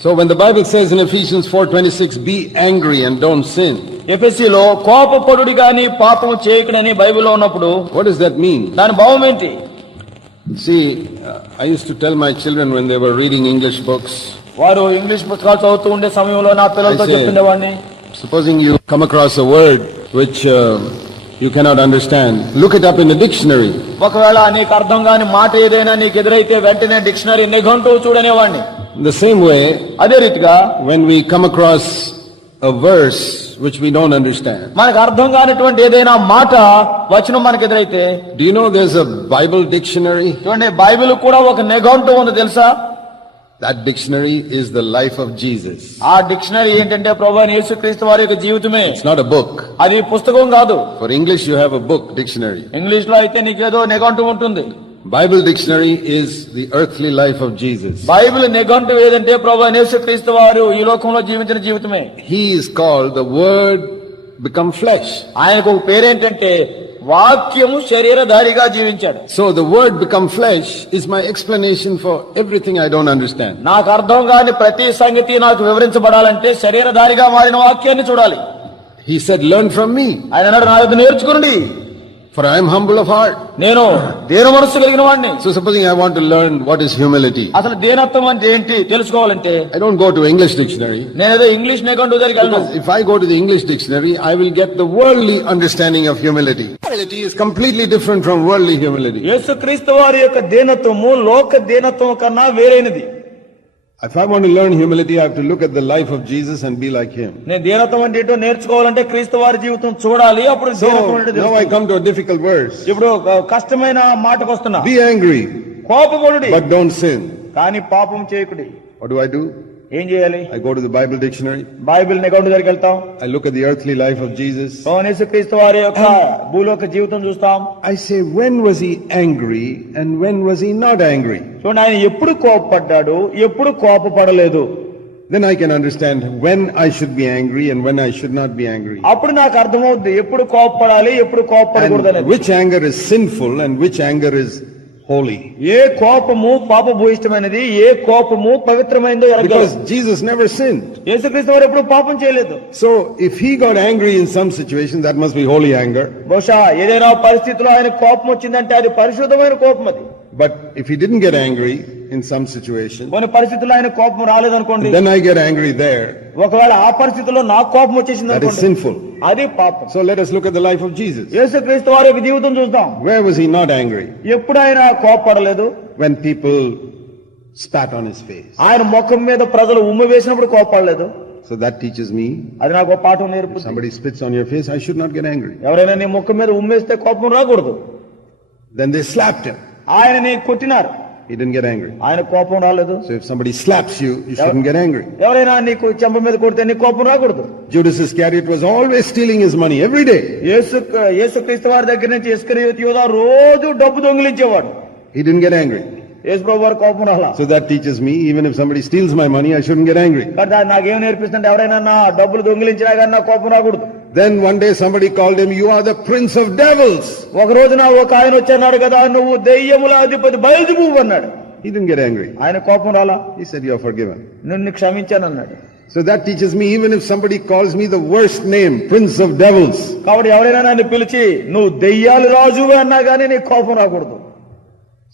So when the Bible says in Ephesians 4:26, be angry and don't sin, ఎఫ్ఎస్సిలో కోపపడుడి గాని పాపము చేయకుడని బైబిల్లో ఉన్నప్పుడు what does that mean? దాని భావం ఏంటి See, uh, I used to tell my children when they were reading English books, వారు English పుస్తకాలు చదువుతూ ఉండే సమయంలో నా పిల్లలతో I say- చెప్పిండేవాడిని supposing you come across a word which uh, you cannot understand, look it up in a dictionary. ఒకవేళ నీకు అర్థం కాని మాట ఏదైనా నీకు ఎదురైతే వెంటనే డిక్షనరీ నిఘంటువు చూడనేవాడిని In the same way, అదే రీతిగా when we come across a verse which we don't understand, మనకు అర్థం కానిటువంటి ఏదైనా మాట వచనం మనకు ఎదురైతే do you know there's a Bible dictionary? చూడండి బైబిల్ కూడా ఒక నిఘంటు ఉంది తెలుసా That dictionary is the life of Jesus. ఆ డిక్షనరీ ఏంటంటే ప్రభు యేసుక్రీస్తు వారి యొక్క జీవితమే It's not a book. అది పుస్తకం కాదు For English, you have a book dictionary. ఇంగ్లీష్లో అయితే నీకేదో నిఘంటు ఉంటుంది Bible dictionary is the earthly life of Jesus. Bible నిఘంటు ఏదంటే ప్రభు యేసుక్రీస్తు వారు ఈ లోకంలో జీవించిన జీవితమే He is called the Word become flesh. ఆయనకు ఒక పేరేంటంటే వాక్యము శరీరధారిగా జీవించాడు So the Word become flesh is my explanation for everything I don't understand. నాకు అర్థం కాని ప్రతి సంగతి నాకు వివరించబడాలంటే శరీరధారిగా మారిన వాక్యాన్ని చూడాలి He said, learn from me, ఆయన అన్నాడు నా యొక్క నేర్చుకునండి For I am humble of heart. నేను దేని మనస్సు కలిగిన వాడిని So supposing I want to learn what is humility, అసలు దేనత్వం అంటే ఏంటి తెలుసుకోవాలంటే I don't go to English dictionary. నేనేదో ఇంగ్లీష్ నిఘంటు దగ్గరికి వెళ్ళను if I go to the English dictionary, I will get the worldly understanding of humility. Humility is completely different from worldly humility. యేసుక్రీస్తు వారి యొక్క దేనత్వము లోక దేనత్వం కన్నా వేరైనది If I want to learn humility, I have to look at the life of Jesus and be like him. నేను దేనత్వం అంటే ఏంటో నేర్చుకోవాలంటే క్రీస్తు వారి జీవితం చూడాలి అప్పుడు దేనత్వం So ఏంటో now I come to a difficult verse. ఇప్పుడు ఒక కష్టమైన మాటకు వస్తున్నా Be angry, కోపపడుడి but don't sin. కానీ పాపం చేయకుడి What do I do? ఏం చేయాలి I go to the Bible dictionary. Bible నిఘంటు దగ్గరికి వెళ్తాం I look at the earthly life of Jesus. యేసుక్రీస్తు వారి యొక్క భూలోక జీవితం చూస్తాం I say, when was he angry and when was he not angry? చూడండి ఆయన ఎప్పుడు కోపపడ్డాడు ఎప్పుడు కోపపడలేదు Then I can understand when I should be angry and when I should not be angry. అప్పుడు నాకు అర్థమవుద్ది ఎప్పుడు కోపపడాలి ఎప్పుడు కోపపడకూడదు And అనేది which anger is sinful and which anger is holy. ఏ కోపము పాపభూయిష్టమైనది ఏ కోపము పవిత్రమైనదో Because Jesus never sinned. యేసుక్రీస్తు వారు ఎప్పుడు పాపం చేయలేదు So if he got angry in some situation, that must be holy anger. బహుశా ఏదైనా పరిస్థితిలో ఆయన కోపం వచ్చిందంటే అది పరిశుద్ధమైన కోపం అది But if he didn't get angry in some situation, కొన్ని పరిస్థితుల్లో ఆయన కోపం రాలేదనుకోండి then I get angry there. ఒకవేళ ఆ పరిస్థితిలో నాకు కోపం వచ్చేసింది That is అనుకోండి sinful. అది పాపం So let us look at the life of Jesus. యేసుక్రీస్తు వారి యొక్క జీవితం చూద్దాం Where was he not angry? ఎప్పుడు ఆయన కోపపడలేదు When people spat on his face. ఆయన ముఖం మీద ప్రజలు ఉమ్మ వేసినప్పుడు కోపడలేదు So that teaches me, అది నాకు ఒక పాఠం if నేర్పుతుంది somebody spits on your face, I should not get angry. ఎవరైనా నీ ముఖం మీద ఉమ్మేస్తే కోపం రాకూడదు Then they slapped him. ఆయన నీ కొట్టినారు He didn't get angry. ఆయన కోపం రాలేదు So if somebody slaps you, you shouldn't get angry. ఎవరైనా నీకు చెంప మీద కొడితే నీ కోపం రాకూడదు Judas Iscariot was always stealing his money every day. యేసు యేసుక్రీస్తు వారి దగ్గర నుంచి ఇస్కరియోతు యోధా రోజు డబ్బు దొంగిలించేవాడు He didn't get angry. యేసు ప్రభు వారి కోపం రాలా So that teaches me, even if somebody steals my money, I shouldn't get angry. కానీ నాకేం నేర్పిస్తుంటే ఎవరైనా నా డబ్బులు దొంగిలించినా కానీ నా కోపం రాకూడదు Then one day somebody called him, you are the prince of devils. ఒక రోజున ఒక ఆయన వచ్చన్నాడు కదా నువ్వు దెయ్యముల అధిపతి బయలుదేపు అన్నాడు He didn't get angry. ఆయన కోపం రాలా He said, you are forgiven. నిన్ను క్షమించానన్నాడు So that teaches me, even if somebody calls me the worst name, prince of devils, కాబట్టి ఎవరైనా నన్ను పిలిచి నువ్వు దెయ్యాలు రాజువే అన్నా కానీ నీకు కోపం రాకూడదు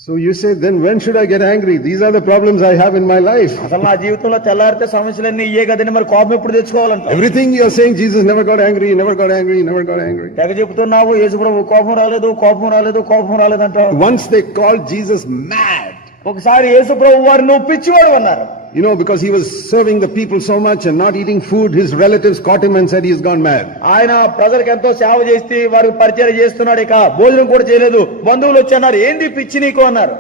so you say then when should I get angry these are the problems I have in my life అసలు నా జీవితంలో తెల్లారితే సమస్యలన్నీ ఇయే కదండి మరి కోపం ఎప్పుడు తెచ్చుకోవాలంట everything you are saying Jesus never got angry never got angry never got angry తెగ చెప్తున్నావు యేసు ప్రభు కోపం రాలేదు కోపం రాలేదు కోపం రాలేదు అంటావు. Once they call Jesus mad ఒకసారి యేసు ప్రభు వారిని పిచ్చివాడు అన్నారు. You know, because he was serving the people so much and not eating food, his relatives caught him and said he's gone mad. ఆయన ప్రజలకు ఎంతో సేవ చేసి వారికి పరిచయం చేస్తున్నాడు ఇక భోజనం కూడా చేయలేదు బంధువులు వచ్చి అన్నారు ఏంటి పిచ్చి నీకు అన్నారు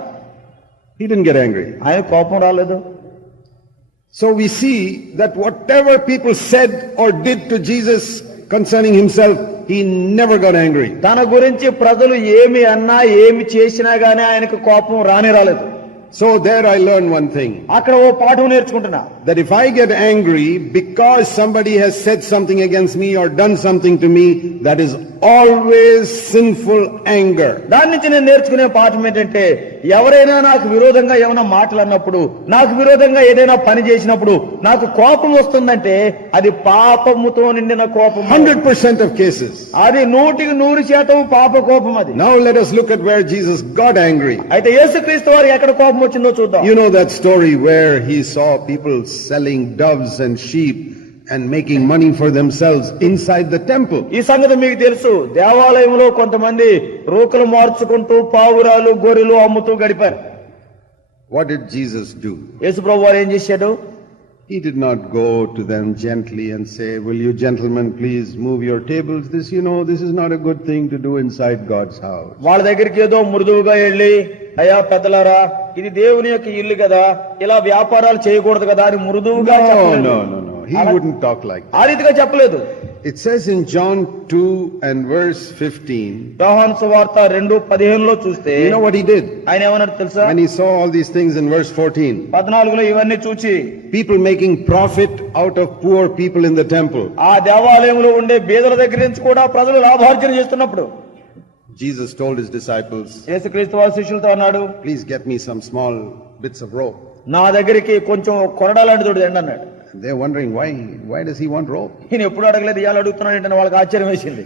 He didn't get angry. ఆయన కోపం రాలేదు So we see that whatever people said or did to Jesus concerning himself, he never got angry. తన గురించి ప్రజలు ఏమి అన్నా ఏమి చేసినా గానీ ఆయనకు కోపం రానే రాలేదు so there I learn one thing అక్కడ ఓ పాఠం నేర్చుకుంటున్నా. that if I get angry because somebody has said something against me or done something to me, that is always sinful anger. దాని నుంచి నేను నేర్చుకునే పాఠం ఏంటంటే ఎవరైనా నాకు విరోధంగా ఏమైనా మాటలు అన్నప్పుడు నాకు విరోధంగా ఏదైనా పని చేసినప్పుడు నాకు కోపం వస్తుందంటే అది పాపముతో నిండిన కోపం 100% of cases. అది నూటికి నూరు శాతం పాప కోపం అది Now let us look at where Jesus got angry. అయితే యేసుక్రీస్తు వారికి ఎక్కడ కోపం వచ్చిందో చూద్దాం You know that story where he saw people selling doves and sheep and making money for themselves inside the temple. ఈ సంగతి మీకు తెలుసు దేవాలయంలో కొంతమంది రూకలు మార్చుకుంటూ పావురాలు గొర్రెలు అమ్ముతూ గడిపారు What did Jesus do? యేసుప్రభు వారు ఏం చేశాడు He did not go to them gently and say, Will you gentlemen please move your tables? This, you know, this is not a good thing to do inside God's house. వాళ్ళ దగ్గరికి ఏదో మృదువుగా వెళ్ళి అయ్యా పెద్దలారా ఇది దేవుని యొక్క ఇల్లు కదా ఇలా వ్యాపారాలు చేయకూడదు కదా అని మృదువుగా. ఆ రీతిగా చెప్పలేదు It says in John 2 and verse 15, యోహాను సువార్త రెండు పదిహేనులో చూస్తే you know what he did? ఆయన ఏమన్నాడు తెలుసా When he saw all these things in verse 14, పద్నాలుగులో ఇవన్నీ చూచి people making profit out of poor people in the temple. ఆ దేవాలయంలో ఉండే బీదల దగ్గర నుంచి కూడా ప్రజలు లాభార్జన చేస్తున్నప్పుడు Jesus told his disciples, యేసుక్రీస్తు వారి శిష్యులతో అన్నాడు please get me some small bits of rope. నా దగ్గరికి కొంచెం కొరడా లాంటి తోడు ఎండి అన్నాడు they're wondering, why, why does he want rope? ఈయన ఎప్పుడు అడగలేదు ఇవాళ అడుగుతున్నాడు ఏంటని వాళ్ళకి ఆశ్చర్యం వేసింది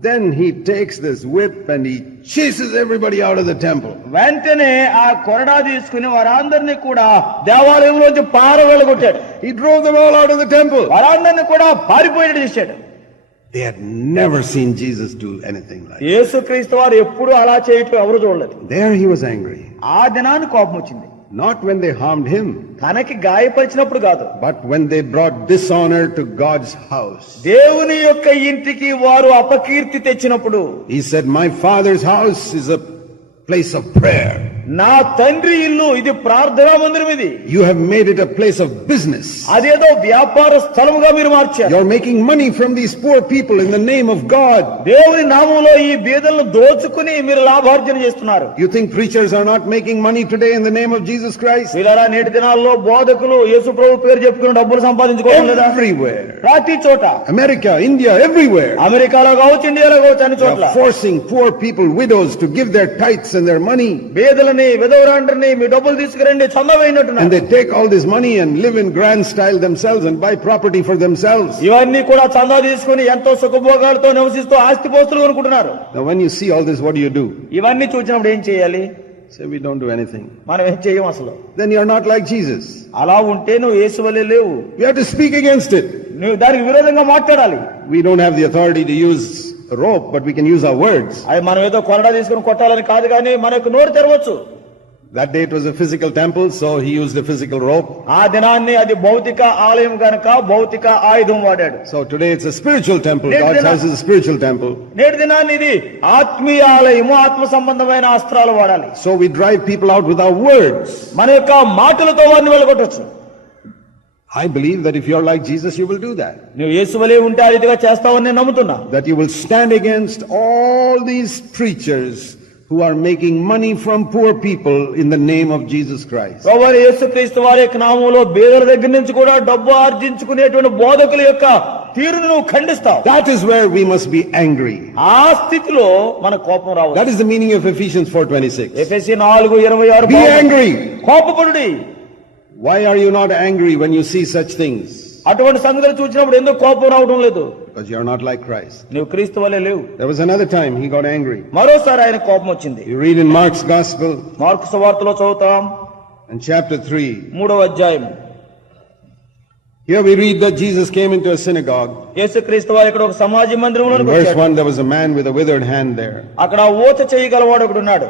Then he takes this whip and he chases everybody out of the temple. వెంటనే ఆ కొరడా తీసుకుని వారందరినీ కూడా దేవాలయంలోంచి పార వెళ్ళగొట్టాడు He drove them all out of the temple. వారందరినీ కూడా పారిపోయేట్టు చేశాడు They had never seen Jesus do anything like that. యేసుక్రీస్తు వారు ఎప్పుడు అలా చేయటం ఎవరు చూడలేదు There he was angry. ఆ దినాన్ని కోపం వచ్చింది Not when they harmed him, తనకి గాయపరిచినప్పుడు కాదు but when they brought dishonor to God's house. దేవుని యొక్క ఇంటికి వారు అపకీర్తి తెచ్చినప్పుడు He said, My father's house is a place of prayer. నా తండ్రి ఇల్లు ఇది ప్రార్థనా మందిరం ఇది You have made it a place of business. అదేదో వ్యాపార స్థలముగా మీరు మార్చారు You're making money from these poor people in the name of God. దేవుని నామంలో ఈ బీదలను దోచుకుని మీరు లాభార్జన చేస్తున్నారు You think preachers are not making money today in the name of Jesus Christ? వీళ్ళరా నేటి దినాల్లో బోధకులు యేసు ప్రభు పేరు చెప్పుకుని డబ్బులు సంపాదించుకోవడం లేదా Everywhere. ప్రతి చోట America, India, everywhere. అమెరికాలో కావచ్చు ఇండియాలో కావచ్చు అన్ని They చోట్ల are forcing poor people, widows, to give their tithes and their money. బీదలని విధవరాండ్రని మీ డబ్బులు తీసుకురండి చందా And వేయినట్టున్నారు they take all this money and live in grand style themselves and buy property for themselves. ఇవన్నీ కూడా చందా తీసుకుని ఎంతో సుఖభోగాలతో నివసిస్తూ ఆస్తి పోస్తులు కొనుక్కుంటున్నారు Now when you see all this, what do you do? ఇవన్నీ చూసినప్పుడు ఏం చేయాలి Say, we don't do anything. మనం ఏం చేయం అసలు Then you're not like Jesus. అలా ఉంటే నువ్వు యేసు వలె లేవు We have to speak against it. నువ్వు దానికి విరోధంగా మాట్లాడాలి We don't have the authority to use rope, but we can use our words. అది మనం ఏదో కొరడా తీసుకుని కొట్టాలని కాదు కానీ మనకు నోరు తెరవచ్చు That day it was a physical temple, so he used a physical rope. ఆ దినాన్ని అది భౌతిక ఆలయం గనక భౌతిక ఆయుధం వాడాడు So today it's a spiritual temple. Let God's them- house is a spiritual temple. నేటి దినాన్ని ఇది ఆత్మీయ ఆలయము ఆత్మ సంబంధమైన అస్త్రాలు వాడాలి So we drive people out with our words. మన యొక్క మాటలతో వారిని వెళ్ళగొట్టచ్చు I believe that if you're like Jesus, you will do that. నువ్వు యేసు వలె ఉంటే ఆ రీతిగా చేస్తావని నేను నమ్ముతున్నా That you will stand against all these preachers who are making money from poor people in the name of Jesus Christ. ప్రభు యేసుక్రీస్తు వారి యొక్క నామంలో బీదల దగ్గర నుంచి కూడా డబ్బు ఆర్జించుకునేటువంటి బోధకుల యొక్క తీరును నువ్వు ఖండిస్తావు That is where we must be angry. ఆ స్థితిలో మన కోపం రావు That is the meaning of Ephesians 4:26. FSC నాలుగు ఇరవై ఆరు Be angry. కోపపడుడి Why are you not angry when you see such things? అటువంటి సంగతులు చూసినప్పుడు ఎందుకు కోపం రావడం లేదు Because you're not like Christ. నువ్వు క్రీస్తు వలె లేవు There was another time he got angry. మరోసారి ఆయన కోపం వచ్చింది You read in Mark's Gospel mark సువార్తలో చదువుతాం in chapter 3. మూడవ అధ్యాయం Here we read that Jesus came into a synagogue. యేసుక్రీస్తు వారు ఇక్కడ ఒక సమాజ మందిరంలో In verse 1 there was a man with a withered hand there. అక్కడ ఊత చేయగలవాడు ఒకడు ఉన్నాడు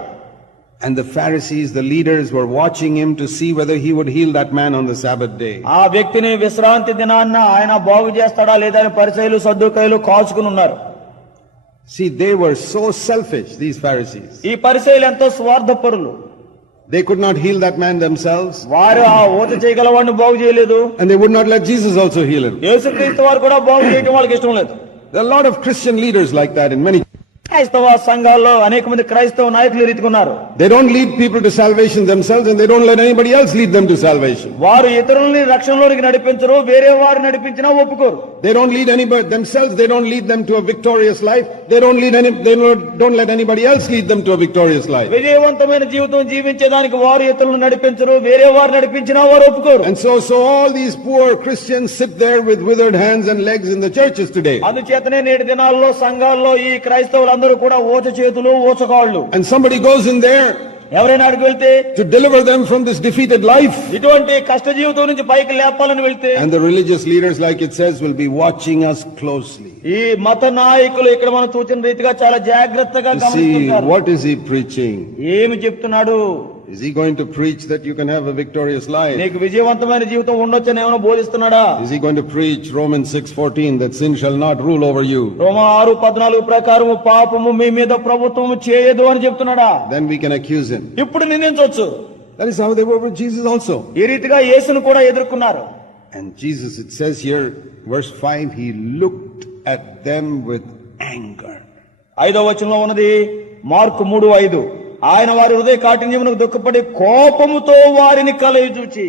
And the Pharisees, the leaders, were watching him to see whether he would heal that man on the Sabbath day. ఆ వ్యక్తిని విశ్రాంతి దినాన్న ఆయన బాగు చేస్తాడా లేదా అని పరిచయలు సర్దుకాయలు కాచుకుని ఉన్నారు See, they were so selfish, these Pharisees. ఈ పరిచయలు ఎంతో స్వార్థపరులు They could not heal that man themselves, వారు ఆ ఊత చేయగల వాడిని బాగు చేయలేదు and they would not let Jesus also heal him. యేసుక్రీస్తు వారు కూడా బాగు చేయటం వాళ్ళకి ఇష్టం లేదు There are a lot of Christian leaders like that in many. క్రైస్తవ సంఘాల్లో అనేక మంది క్రైస్తవ నాయకులు ఈ రీతిగా ఉన్నారు They don't lead people to salvation themselves, and they don't let anybody else lead them to salvation. వారు ఇతరులని రక్షణలోనికి నడిపించరు వేరే వారు నడిపించినా ఒప్పుకోరు They don't lead anybody themselves. They don't lead them to a victorious life. They don't lead any. They don't, don't let anybody else lead them to a victorious life. విజయవంతమైన జీవితం జీవించేదానికి వారు ఇతరులను నడిపించరు వేరే వారు నడిపించినా వారు ఒప్పుకోరు And so, so all these poor Christians sit there with withered hands and legs in the churches today. అందుచేతనే నేటి దినాల్లో సంఘాల్లో ఈ క్రైస్తవులందరూ కూడా ఊచ చేతులు ఊచకాళ్ళు And somebody goes in there ఎవరైనా అడిగి వెళ్తే to deliver them from this defeated life. ఇటువంటి కష్ట జీవితం నుంచి పైకి లేపాలని వెళ్తే And the religious leaders, like it says, will be watching us closely. ఈ మత నాయకులు ఇక్కడ మనం చూసిన రీతిగా చాలా జాగ్రత్తగా To see గమనిస్తుంటారు what is he preaching. ఏమి చెప్తున్నాడు Is he going to preach that you can have a victorious life? నీకు విజయవంతమైన జీవితం ఉండొచ్చని ఏమైనా బోధిస్తున్నాడా Is he going to preach Romans 6:14 that sin shall not rule over you? రోమా ఆరు పద్నాలుగు ప్రకారము పాపము మీ మీద ప్రభుత్వము చేయదు అని చెప్తున్నాడా Then we can accuse him. ఇప్పుడు నిందించవచ్చు That is how they were with Jesus also. ఈ రీతిగా యేసును కూడా ఎదుర్కొన్నారు And Jesus, it says here, verse 5, he looked at them with anger. ఐదో వచనంలో ఉన్నది మార్కు మూడు ఐదు ఆయన వారి హృదయ కాఠిన్యమునకు దుఃఖపడి కోపముతో వారిని కలయి చూచి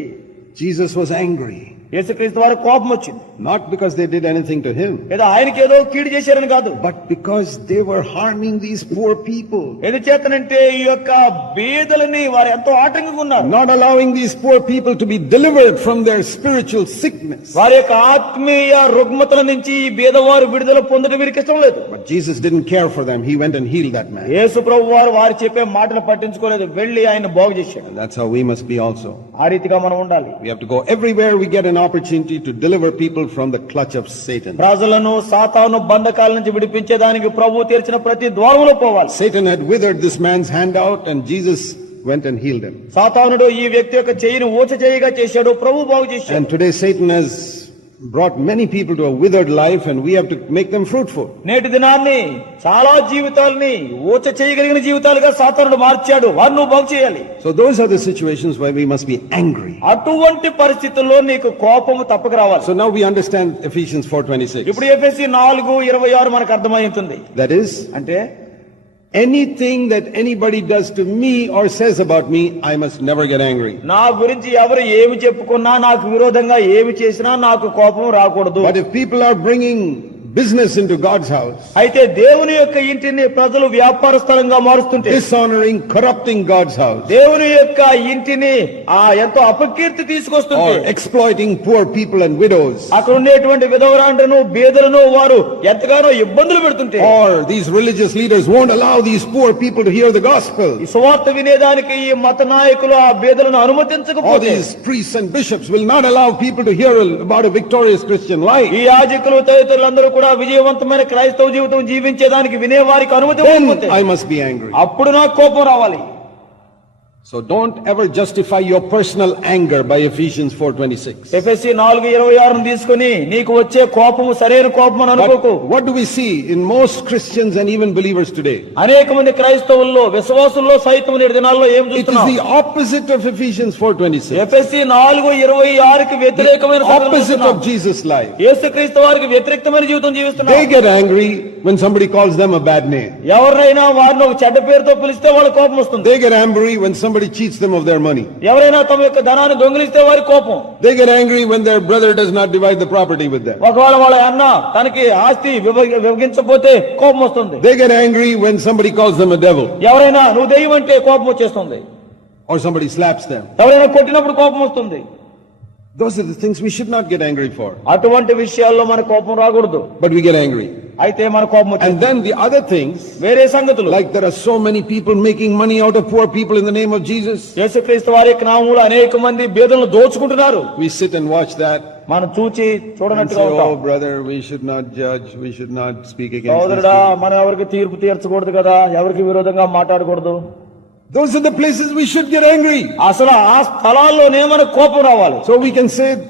జీసస్ was యాంగ్రీ యేసుక్రీస్తు వారి కోపం వచ్చింది not because they did anything to him, ఏదో ఆయనకి ఏదో కీడు చేశారని కాదు but because they were harming these poor people, ఎందుచేతనంటే ఈ యొక్క బీదలని వారు ఎంతో ఆటంకంగా ఉన్నారు not allowing these poor people to be delivered from their spiritual sickness. వారి యొక్క ఆత్మీయ రుగ్మతల నుంచి ఈ బీదవారు విడుదల పొందడం వీరికి ఇష్టం లేదు But Jesus didn't care for them. He went and healed that man. యేసు ప్రభు వారు వారు చెప్పే మాటలు పట్టించుకోలేదు వెళ్లి ఆయన బాగు చేశాడు And that's how we must be also. ఆ రీతిగా మనం ఉండాలి We have to go everywhere we get an opportunity to deliver people from the clutch of Satan. ప్రజలను సాతాను బంధకాల నుంచి విడిపించేదానికి ప్రభు తెరిచిన ప్రతి ద్వారంలో పోవాలి Satan had withered this man's hand out and Jesus went and healed him. సాతానుడు ఈ వ్యక్తి యొక్క చేయిని ఊచ చేయిగా చేశాడు ప్రభు బాగు చేశాడు And today Satan has brought many people to a withered life and we have to make them fruitful. నేటి దినాన్ని చాలా జీవితాలని ఊచ చేయగలిగిన జీవితాలుగా సాతానుడు మార్చాడు వారు నువ్వు బాగు చేయాలి So those are the situations where we must be angry. అటువంటి పరిస్థితుల్లో నీకు కోపము తప్పక రావాలి So now we understand Ephesians 4:26. ఇప్పుడు ఇరవై ఆరు మనకు అర్థమవుతుంది That is అంటే anything that anybody does to me or says about me, I must never get angry. నా గురించి ఎవరు ఏమి చెప్పుకున్నా నాకు విరోధంగా ఏమి చేసినా నాకు కోపం రాకూడదు But if people are bringing business into God's house, అయితే దేవుని యొక్క ఇంటిని ప్రజలు వ్యాపార స్థలంగా మారుస్తుంటే dishonoring, corrupting God's house, దేవుని యొక్క ఇంటిని ఆ ఎంతో అపకీర్తి తీసుకొస్తుంది or exploiting poor people and widows, అక్కడ ఉండేటువంటి విధవరాండ్రను బీదలను వారు ఎంతగానో ఇబ్బందులు పెడుతుంటే or these religious leaders won't allow these poor people to hear the gospel, ఈ సువార్త వినేదానికి ఈ మత నాయకులు ఆ బీదలను or అనుమతించకపోతే these priests and bishops will not allow people to hear about a victorious Christian life, ఈ యాజకులు తదితరులందరూ కూడా విజయవంతమైన క్రైస్తవ జీవితం జీవించేదానికి వినేవారికి అనుమతి అప్పుడు నాకు కోపం రావాలి. So don't ever justify your personal anger by Ephesians FSC నాలుగు ఇరవై ని తీసుకొని నీకు వచ్చే కోపం సరైన కోపం అని అనుకోకు. What do we see in most Christians and even believers today అనేక మంది క్రైస్తవుల్లో విశ్వాసుల్లో సైతం నేటి దినాల్లో ఏం చూస్తున్నాం? It is the opposite of Ephesians 4:26 ఎఫెసి 4:26 కి వ్యతిరేకమైన ఆపోజిట్ ఆఫ్ జీసస్ లైఫ్ యేసుక్రీస్తు వారికి వ్యతిరేకమైన జీవితం జీవిస్తున్నారు they get angry when somebody calls them a bad name. ఎవరినైనా వారిని ఒక చెడ్డ పేరుతో పిలిస్తే వాళ్ళ కోపం వస్తుంది They get angry when somebody cheats them of their money. ఎవరైనా తమ యొక్క ధనాన్ని దొంగిలిస్తే వారి కోపం They get angry when their brother does not divide the property with them. ఒకవేళ వాళ్ళ అన్న తనకి ఆస్తి విభ- విభజించకపోతే కోపం వస్తుంది They get angry when somebody calls them a devil ఎవరైనా నువ్వు దెయ్యం అంటే కోపం వచ్చేస్తుంది or somebody slaps them. ఎవరైనా కొట్టినప్పుడు కోపం వస్తుంది Those are the things we should not get angry for. అటువంటి విషయాల్లో మన కోపం రాకూడదు But we get angry. అయితే మన కోపం వచ్చింది And then the other things, వేరే సంగతులు like there are so many people making money out of poor people in the name of Jesus. యేసుక్రీస్తు వారి యొక్క నామములో అనేక మంది బీదలను దోచుకుంటున్నారు We sit and watch that మనం చూచి and చూడనట్టుగా say, ఉంటాం oh brother, we should not judge, we should not speak against this. సోదరుడా మనం ఎవరికి తీర్పు తీర్చకూడదు కదా ఎవరికి విరోధంగా మాట్లాడకూడదు Those are the places we should get angry. అసలు ఆ స్థలాల్లోనే మనకు కోపం రావాలి So we can say to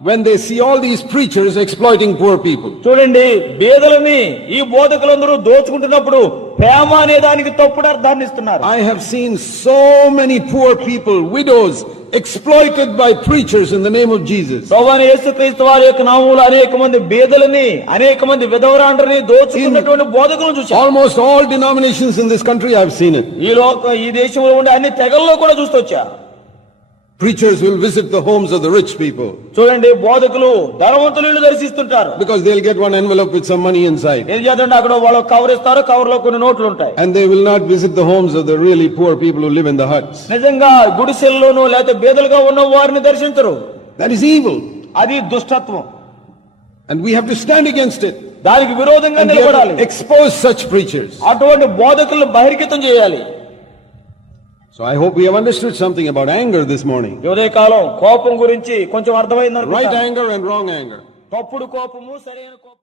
when they see all these preachers exploiting poor people. చూడండి బేదలని ఈ బోధకులందరూ దోచుకుంటున్నప్పుడు ప్రేమ అనే దానికి తప్పుడు అర్థాన్ని ఇస్తున్నారు I have seen so many poor people, widows, exploited by preachers in the name of Jesus. సోవాని యేసుక్రీస్తు వారి యొక్క నామములు అనేక మంది బేదలని అనేక మంది విధవరాండ్రని దోచుకున్నటువంటి బోధకులను చూశారు Almost all denominations in this country, I've seen it. ఈ లోక ఈ దేశంలో ఉండే అన్ని తెగల్లో కూడా చూస్తొచ్చా Preachers will visit the homes of the rich people చూడండి బోధకులు ధనవంతులు ఇల్లు దర్శిస్తుంటారు because they'll get one envelope with some money inside. ఏం చేద్దండి అక్కడ వాళ్ళు కవర్ ఇస్తారు కవర్ లో కొన్ని నోట్లు ఉంటాయి And they will not visit the homes of the really poor people who live in the huts. నిజంగా గుడిసెల్లోనూ లేకపోతే బేదలుగా ఉన్న వారిని దర్శించరు That is evil. అది దుష్టత్వం And we have to stand against it. దానికి విరోధంగా And we have నిలబడాలి to expose such preachers. అటువంటి బోధకులను బహిర్గతం చేయాలి So I hope we have understood something about anger this morning. ఈ ఉదయకాలం కోపం గురించి కొంచెం అర్థమైంది Right anger and wrong anger. తప్పుడు కోపము సరైన కోపం